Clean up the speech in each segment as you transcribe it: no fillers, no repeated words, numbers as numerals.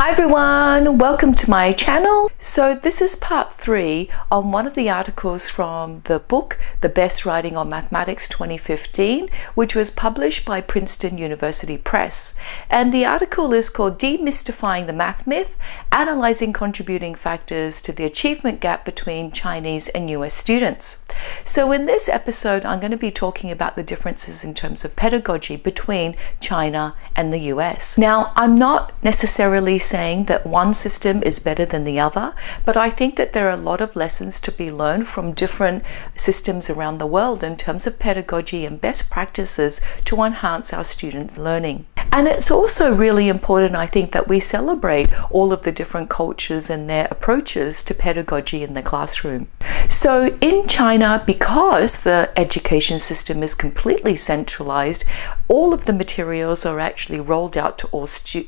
Hi everyone, welcome to my channel. So this is part 3 on one of the articles from the book The Best Writing on Mathematics 2015, which was published by Princeton University Press. And the article is called Demystifying the Math Myth, Analyzing Contributing Factors to the Achievement Gap Between Chinese and US Students. So in this episode, I'm going to be talking about the differences in terms of pedagogy between China and the US. Now, I'm not necessarily saying that one system is better than the other, but I think that there are a lot of lessons to be learned from different systems around the world in terms of pedagogy and best practices to enhance our students' learning. And it's also really important, I think, that we celebrate all of the different cultures and their approaches to pedagogy in the classroom. So in China, because the education system is completely centralized, all of the materials are actually rolled out to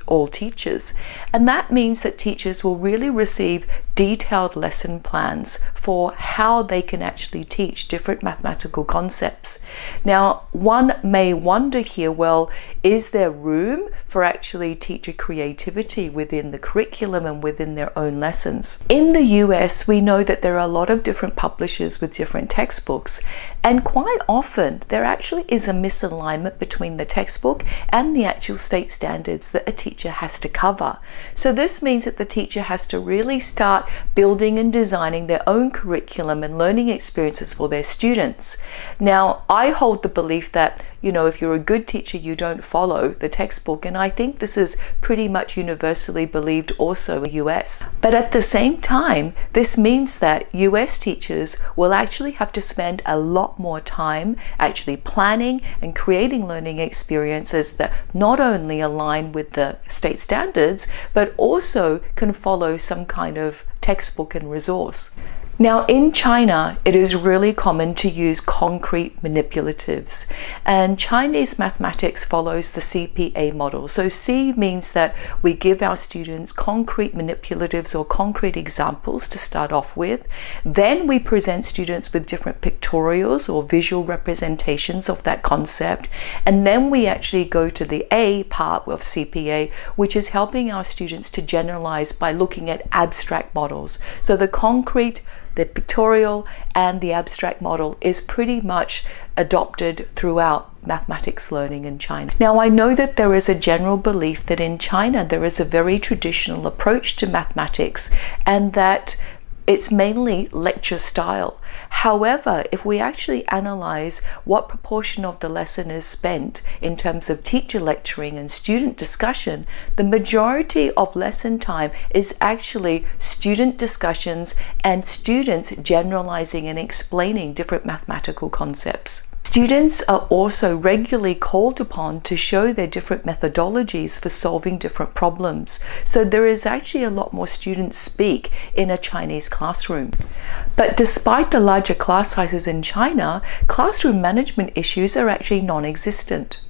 all teachers. And that means that teachers will really receive detailed lesson plans for how they can actually teach different mathematical concepts. Now, one may wonder here, well, is there room for actually teacher creativity within the curriculum and within their own lessons? In the US, we know that there are a lot of different publishers with different textbooks, and quite often there actually is a misalignment between the textbook and the actual state standards that a teacher has to cover. So this means that the teacher has to really start building and designing their own curriculum and learning experiences for their students. Now, I hold the belief that, if you're a good teacher, you don't follow the textbook, and I think this is pretty much universally believed also in the US. But at the same time, this means that US teachers will actually have to spend a lot more time actually planning and creating learning experiences that not only align with the state standards, but also can follow some kind of textbook and resource. Now, in China, it is really common to use concrete manipulatives, and Chinese mathematics follows the CPA model. So C means that we give our students concrete manipulatives or concrete examples to start off with. Then we present students with different pictorials or visual representations of that concept. And then we actually go to the A part of CPA, which is helping our students to generalize by looking at abstract models. So the concrete, the pictorial, and the abstract model is pretty much adopted throughout mathematics learning in China. Now, I know that there is a general belief that in China there is a very traditional approach to mathematics and that it's mainly lecture style. However, if we actually analyze what proportion of the lesson is spent in terms of teacher lecturing and student discussion, the majority of lesson time is actually student discussions and students generalizing and explaining different mathematical concepts. Students are also regularly called upon to show their different methodologies for solving different problems. So there is actually a lot more students speak in a Chinese classroom. But despite the larger class sizes in China, classroom management issues are actually non-existent.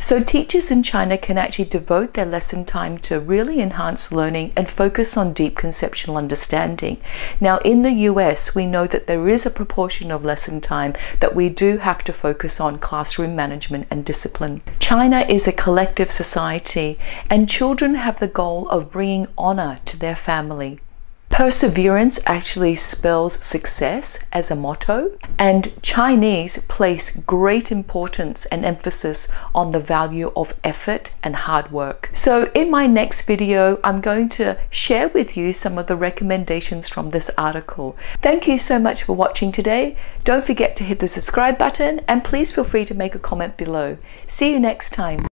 So teachers in China can actually devote their lesson time to really enhance learning and focus on deep conceptual understanding. Now, in the US, we know that there is a proportion of lesson time that we do have to focus on classroom management and discipline. China is a collective society, and children have the goal of bringing honor to their family. Perseverance actually spells success as a motto, and Chinese place great importance and emphasis on the value of effort and hard work. So in my next video, I'm going to share with you some of the recommendations from this article. Thank you so much for watching today. Don't forget to hit the subscribe button, and please feel free to make a comment below. See you next time.